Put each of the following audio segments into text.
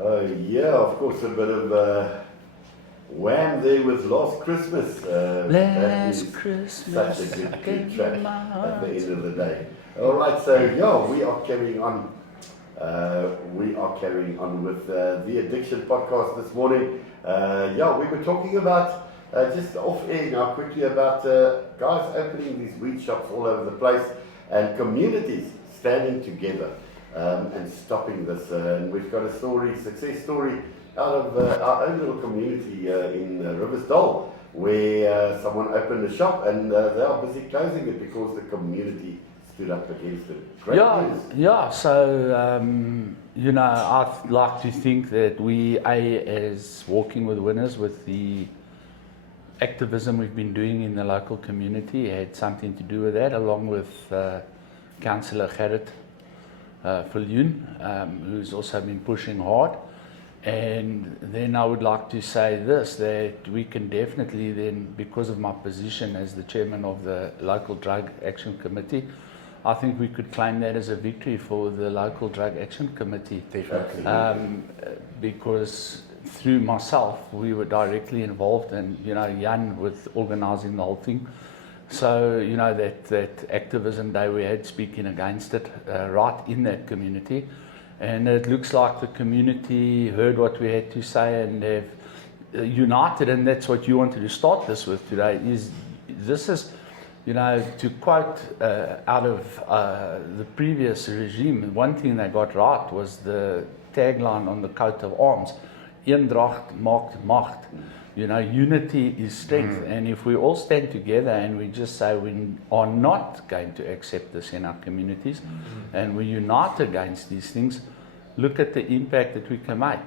Yeah, of course, a bit of Wham there with Last Christmas. Last Christmas, Such a I good gave track you my at heart. the end of the day. All right, so yeah, we are carrying on. We are carrying on with the Addiction podcast this morning. Yeah, we were talking about just off air now quickly about guys opening these weed shops all over the place and communities standing together and stopping this. And we've got a success story out of our own little community in Riversdale, where someone opened a shop and they are busy closing it because the community stood up against it. Great news. Yeah. So I'd like to think that we, as Walking with Winners, with the activism we've been doing in the local community, had something to do with that, along with Councillor Gerrit Viljoen, who's also been pushing hard. And then I would like to say this, that we can definitely then, because of my position as the chairman of the local drug action committee, I think we could claim that as a victory for the local drug action committee. Definitely. Because through myself, we were directly involved, and Jan with organising the whole thing. So that activism day we had, speaking against it, right in that community. And it looks like the community heard what we had to say and have united, and that's what you wanted to start this with today. This is, to quote out of the previous regime, one thing they got right was the tagline on the coat of arms: Eendracht maakt macht. Unity is strength. And if we all stand together and we just say we are not going to accept this in our communities, and we unite against these things, look at the impact that we can make.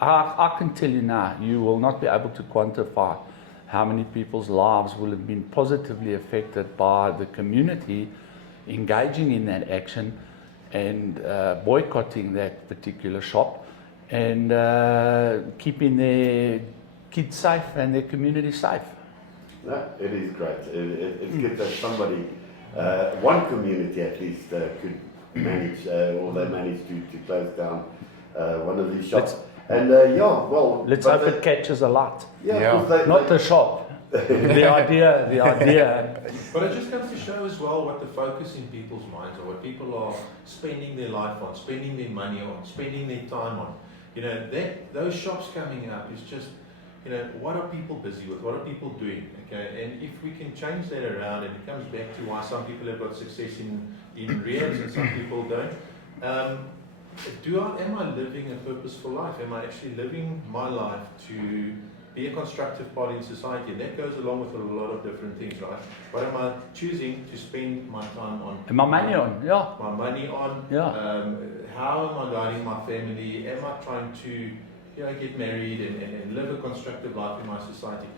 I can tell you now, you will not be able to quantify how many people's lives will have been positively affected by the community engaging in that action and boycotting that particular shop, and keeping their kids safe and their community safe. No, it is great. It's good that somebody, one community at least, could manage, or they managed to close down one of these shops. Let's hope it catches a lot. Yeah. Not the shop. the idea. But it just comes to show as well what the focus in people's minds are, what people are spending their life on, spending their money on, spending their time on. Those shops coming up is just, what are people busy with? What are people doing? Okay, and if we can change that around, and it comes back to why some people have got success in rehabs and some people don't. Am I living a purposeful life? Am I actually living my life to be a constructive part in society? And that goes along with a lot of different things, right? What am I choosing to spend my time on? And my money on, yeah. My money on? Yeah. How am I guiding my family? Am I trying to get married and live a constructive life in my society?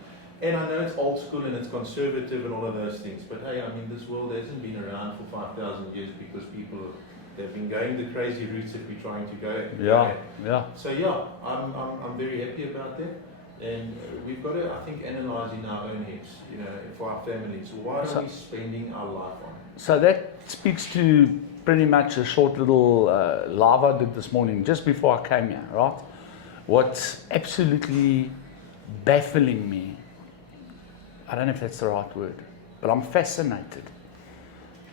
And I know it's old school and it's conservative and all of those things, but hey, this world hasn't been around for 5,000 years because people they've been going the crazy routes that we're trying to go. Yeah. So I'm very happy about that. And we've got to, I think, analyze in our own heads, for our families. What are we spending our life on? So that speaks to pretty much a short little live I did this morning, just before I came here, right? What's absolutely baffling me, I don't know if that's the right word, but I'm fascinated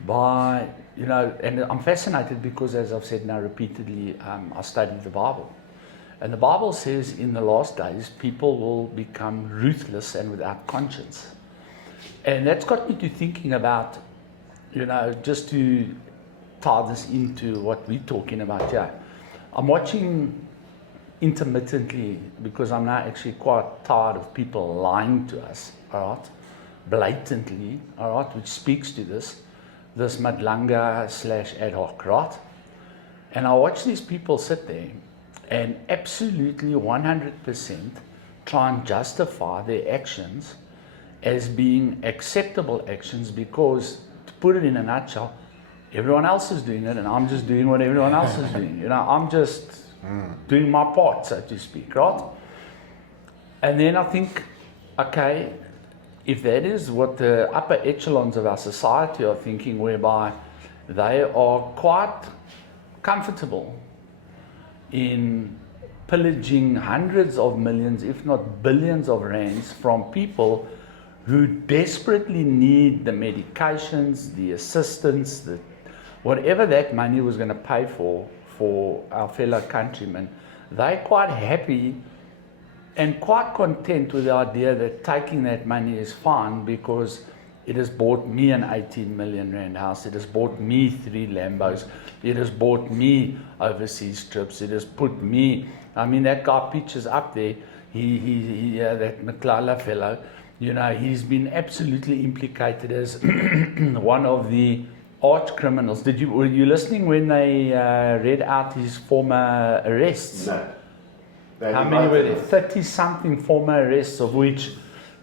by, and I'm fascinated because, as I've said now repeatedly, I studied the Bible. And the Bible says in the last days, people will become ruthless and without conscience. And that's got me to thinking about, just to tie this into what we're talking about here. I'm watching intermittently, because I'm now actually quite tired of people lying to us, all right, blatantly, all right, which speaks to this Madlanga / ad hoc, right? And I watch these people sit there and absolutely 100% try and justify their actions as being acceptable actions because, to put it in a nutshell, everyone else is doing it and I'm just doing what everyone else is doing. I'm just doing my part, so to speak, right? And then I think, okay, if that is what the upper echelons of our society are thinking, whereby they are quite comfortable in pillaging hundreds of millions, if not billions of rands from people who desperately need the medications, the assistance, whatever that money was going to pay for our fellow countrymen. They're quite happy and quite content with the idea that taking that money is fine because it has bought me an 18 million rand house, it has bought me 3 Lambos, it has bought me overseas trips, it has put me, I mean, that guy Peaches up there, that McClellan fellow, you know, he's been absolutely implicated as one of the arch criminals. Were you listening when they read out his former arrests? No. How many were there? 30-something former arrests, of which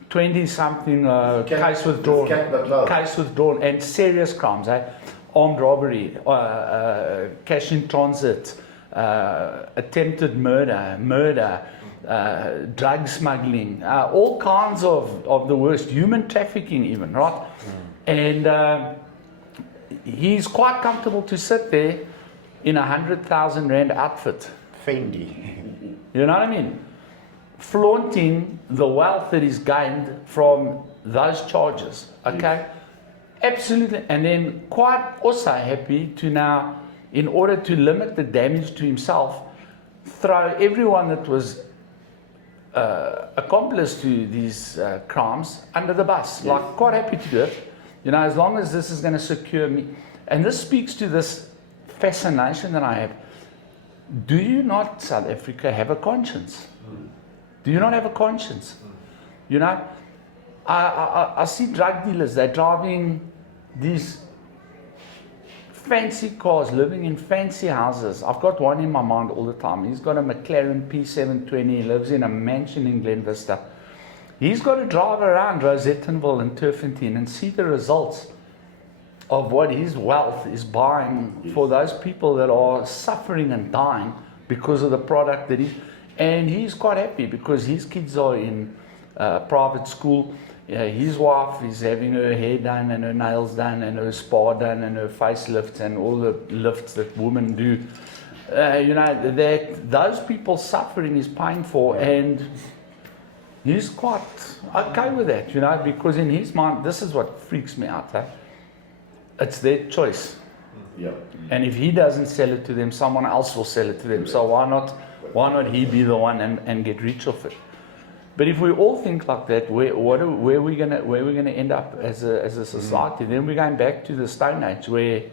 20-something case withdrawn, and serious crimes, armed robbery, cash in transit, attempted murder, drug smuggling, all kinds of the worst, human trafficking even, right? And he's quite comfortable to sit there in 100,000 rand outfit. Fendi. You know what I mean? Flaunting the wealth that he's gained from those charges. Okay? Absolutely. And then quite also happy to now, in order to limit the damage to himself, throw everyone that was accomplice to these crimes under the bus. Like, quite happy to do it. You know, as long as this is going to secure me. And this speaks to this fascination that I have. Do you not, South Africa, have a conscience? Do you not have a conscience? You know, I see drug dealers, they're driving these fancy cars, living in fancy houses. I've got one in my mind all the time. He's got a McLaren P720, he lives in a mansion in Glen Vista. He's got to drive around Rosettenville and Turfentine and see the results of what his wealth is buying for those people that are suffering and dying because of the product that and he's quite happy because his kids are in private school. His wife is having her hair done and her nails done and her spa done and her facelifts and all the lifts that women do. You know, that those people's suffering is paying for, and he's quite okay with that, you know, because in his mind, this is what freaks me out. It's their choice. Yeah. And if he doesn't sell it to them, someone else will sell it to them. So why not he be the one and get rich off it? But if we all think like that, where are we gonna end up as a society? Then we're going back to the Stone Age, where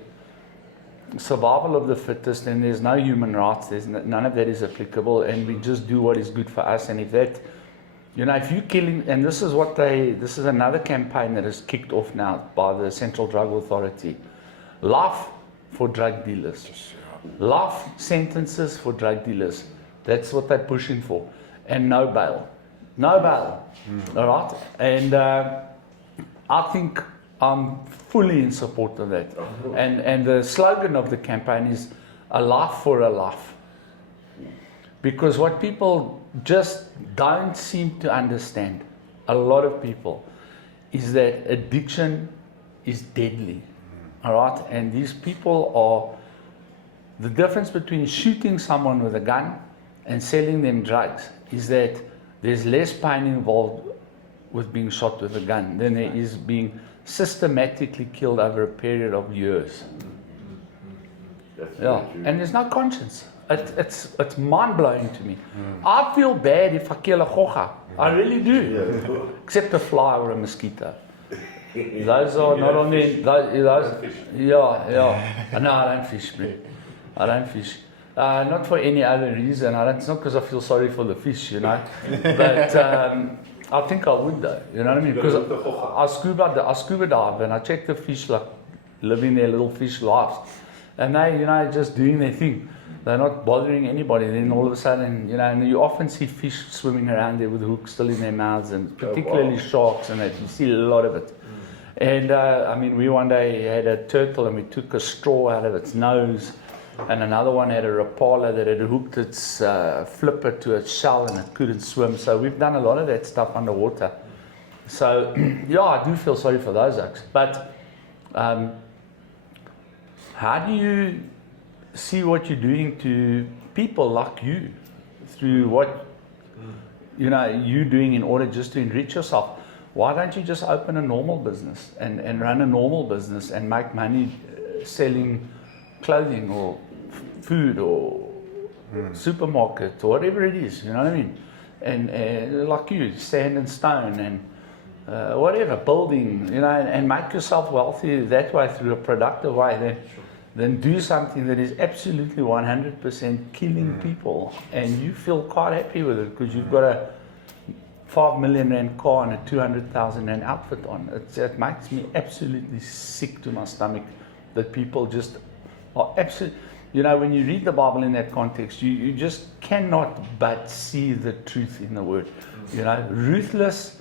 survival of the fittest, and there's no human rights. There's none of that is applicable, and we just do what is good for us. And if that, you know, if you're killing, and this is another campaign that is kicked off now by the Central Drug Authority. Life for drug dealers. Life sentences for drug dealers. That's what they're pushing for. And no bail. No bail. All right? And I think I'm fully in support of that. And the slogan of the campaign is a life for a life. Because what people just don't seem to understand, a lot of people, is that addiction is deadly. All right? And these people are, the difference between shooting someone with a gun and selling them drugs is that there's less pain involved with being shot with a gun than there is being systematically killed over a period of years. Yeah, and there's no conscience. It's mind-blowing to me. I feel bad if I kill a gocha. I really do. Except a fly or a mosquito. Those are not only those. Yeah. No, I don't fish, man. I don't fish. Not for any other reason. It's not because I feel sorry for the fish, you know. But I think I would, though. You know what I mean? Because I scuba dive and I check the fish, like living their little fish lives, and they, you know, just doing their thing. They're not bothering anybody. Then all of a sudden, you know, and you often see fish swimming around there with hooks still in their mouths, and particularly sharks, and that you see a lot of it. And I mean, we one day had a turtle and we took a straw out of its nose, and another one had a rapala that had hooked its flipper to its shell and it couldn't swim. So we've done a lot of that stuff underwater. So yeah, I do feel sorry for those oaks. But how do you see what you're doing to people like you through what you're doing in order just to enrich yourself. Why don't you just open a normal business and run a normal business and make money selling clothing or food or supermarket or whatever it is, you know what I mean? And like you, sand and stone and whatever, building, and make yourself wealthy that way through a productive way. Then do something that is absolutely 100% killing people, and you feel quite happy with it because you've got a 5 million rand car and a 200,000 rand outfit on. It makes me absolutely sick to my stomach that people just are absolutely. When you read the Bible in that context, you just cannot but see the truth in the word. Ruthless,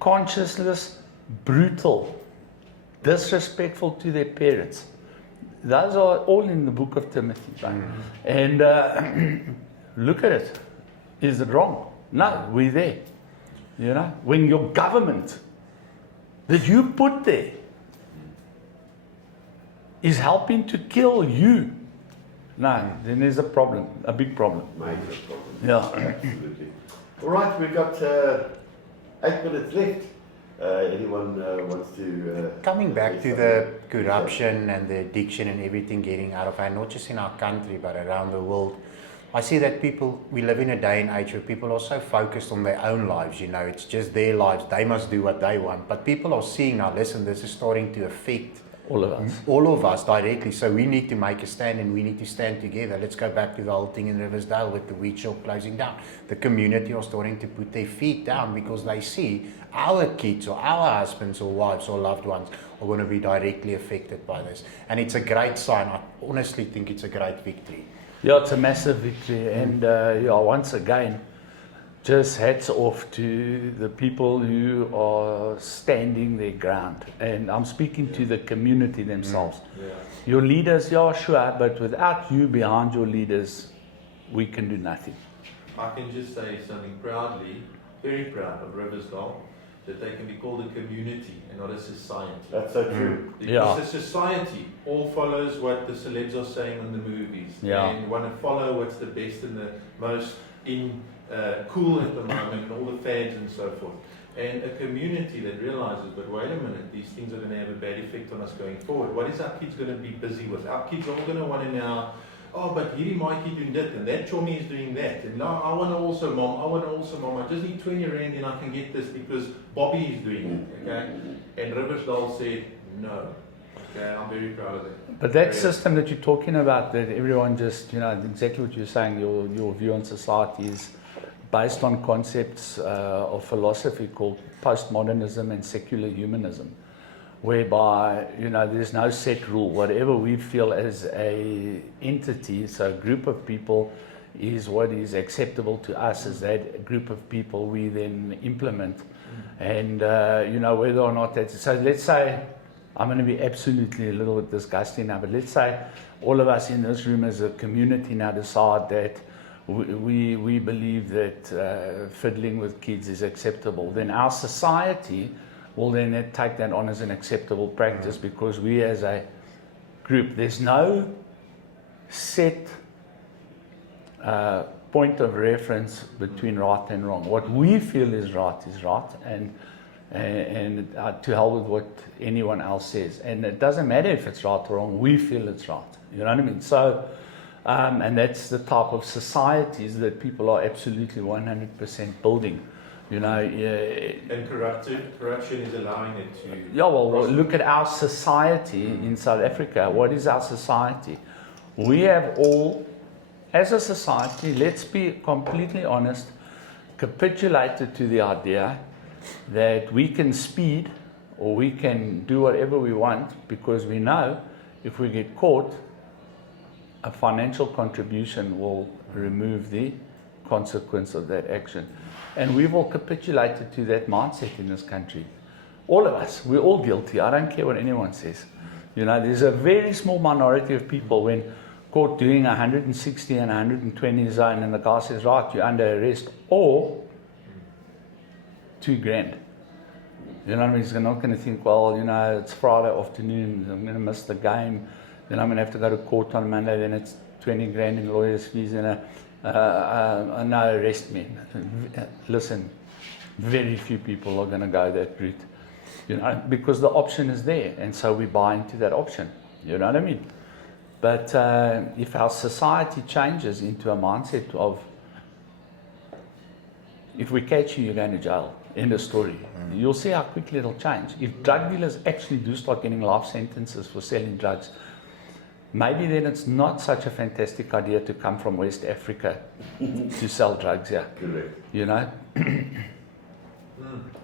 conscienceless, brutal, disrespectful to their parents. Those are all in the book of Timothy. Right? And look at it. Is it wrong? No, we're there. When your government that you put there is helping to kill you, no, then there's a problem, a big problem. Major problem. Yeah. Absolutely. All right, we've got 8 minutes left. Anyone wants to... Coming back to the corruption and the addiction and everything getting out of hand, not just in our country, but around the world, I see that we live in a day and age where people are so focused on their own lives, it's just their lives, they must do what they want. But people are seeing now, listen, this is starting to affect all of us directly, so we need to make a stand and we need to stand together. Let's go back to the whole thing in Riversdale with the wheat shop closing down. The community are starting to put their feet down because they see our kids or our husbands or wives or loved ones are going to be directly affected by this. And it's a great sign. I honestly think it's a great victory. Yeah, it's a massive victory, and once again, just hats off to the people who are standing their ground. And I'm speaking to the community themselves. Your leaders, sure, but without you behind your leaders, we can do nothing. I can just say something proudly, very proud of Riversdale, that they can be called a community and not a society. That's so true. Because a society all follows what the celebs are saying in the movies. And want to follow what's the best and the most cool at the moment, and all the fads and so forth. And a community that realizes, but wait a minute, these things are going to have a bad effect on us going forward. What is our kids going to be busy with? Our kids are all going to want to now, but here my kid doing that, and that chummy is doing that. And now I want to also, mom, I just need 20 rand and I can get this because Bobby is doing it, okay? And Riversdale said, no. Okay, I'm very proud of that. But that system that you're talking about, that everyone just, exactly what you're saying, your view on society is based on concepts of philosophy called postmodernism and secular humanism, whereby there's no set rule. Whatever we feel as a entity, so a group of people, is what is acceptable to us as that group of people we then implement. And whether or not that's so. Let's say, I'm going to be absolutely a little bit disgusting now, but let's say all of us in this room as a community now decide that we believe that fiddling with kids is acceptable. Then our society will then take that on as an acceptable practice because we as a group, there's no set point of reference between right and wrong. What we feel is right, and to hell with what anyone else says. And it doesn't matter if it's right or wrong, we feel it's right. You know what I mean? So, and that's the type of societies that people are absolutely 100% building. And corruption is allowing it to... Yeah, well, look at our society in South Africa. What is our society? We have all, as a society, let's be completely honest, capitulated to the idea that we can speed or we can do whatever we want because we know if we get caught, a financial contribution will remove the consequence of that action. And we've all capitulated to that mindset in this country. All of us, we're all guilty. I don't care what anyone says. There's a very small minority of people when caught doing 160 and 120 zone and the guy says, right, you're under arrest, or $2,000. You know what I mean? He's not going to think, well, it's Friday afternoon, I'm going to miss the game, then I'm going to have to go to court on Monday, then it's 20 grand in lawyers' fees and no, arrest me. Listen, very few people are going to go that route, you know, because the option is there, and so we buy into that option. You know what I mean? But if our society changes into a mindset of, if we catch you, you're going to jail. End of story. You'll see how quickly it'll change. If drug dealers actually do start getting life sentences for selling drugs, maybe then it's not such a fantastic idea to come from West Africa to sell drugs here. Correct. You know?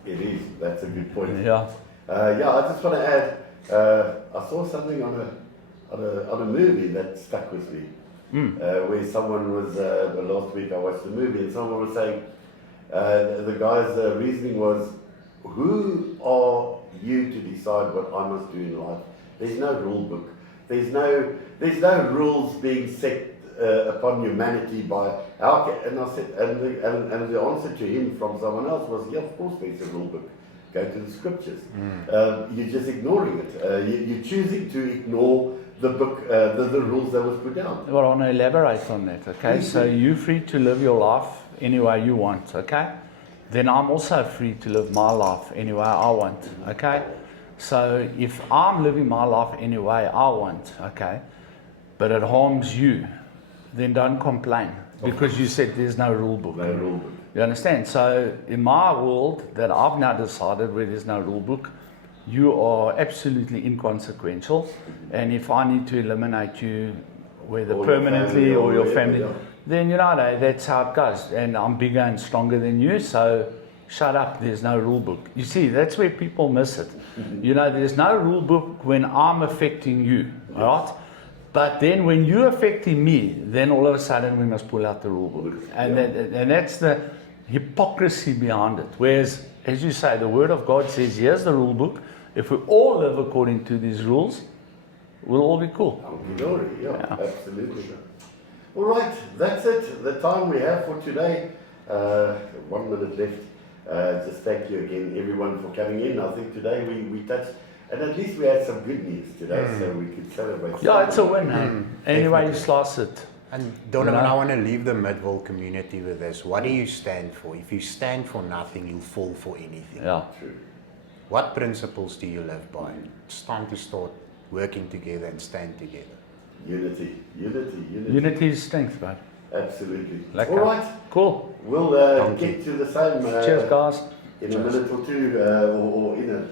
It is. That's a good point. Yeah. I just want to add. I saw something on a movie that stuck with me. Where someone was last week. I watched the movie and someone was saying the guy's reasoning was, who are you to decide what I must do in life? There's no rule book. There's no rules being set upon humanity by our. And I said, and the answer to him from someone else was, yeah, of course there's a rule book. Go to the scriptures. You're just ignoring it. You're choosing to ignore the book, the rules that was put down. Well, I want to elaborate on that, okay? So you're free to live your life any way you want, okay? Then I'm also free to live my life any way I want, okay? So if I'm living my life any way I want, okay, but it harms you, then don't complain, because you said there's no rule book. No rule book. You understand? So in my world that I've now decided where there's no rule book, you are absolutely inconsequential. And if I need to eliminate you, whether Or your permanently family or your whatever, family, yeah. then you know that's how it goes. And I'm bigger and stronger than you, so shut up, there's no rule book. You see, that's where people miss it. You know, there's no rule book when I'm affecting you, right? But then when you're affecting me, then all of a sudden we must pull out the rule book. And, and that's the hypocrisy behind it. Whereas, as you say, the Word of God says, here's the rule book. If we all live according to these rules, we'll all be cool. Glory, yeah, absolutely. All right, that's it. The time we have for today. 1 minute left. Just thank you again, everyone, for coming in. I think today we touched, and at least we had some good news today, so we could celebrate. Yeah, it's a win, man. Anyway you slice it. And Donovan, I want to leave the Midville community with this. What do you stand for? If you stand for nothing, you'll fall for anything. Yeah. True. What principles do you live by? It's time to start working together and stand together. Unity. Unity is strength, bud. Absolutely. Lekker. All right. Cool. We'll get to the same Cheers, guys. in a minute or two, or in a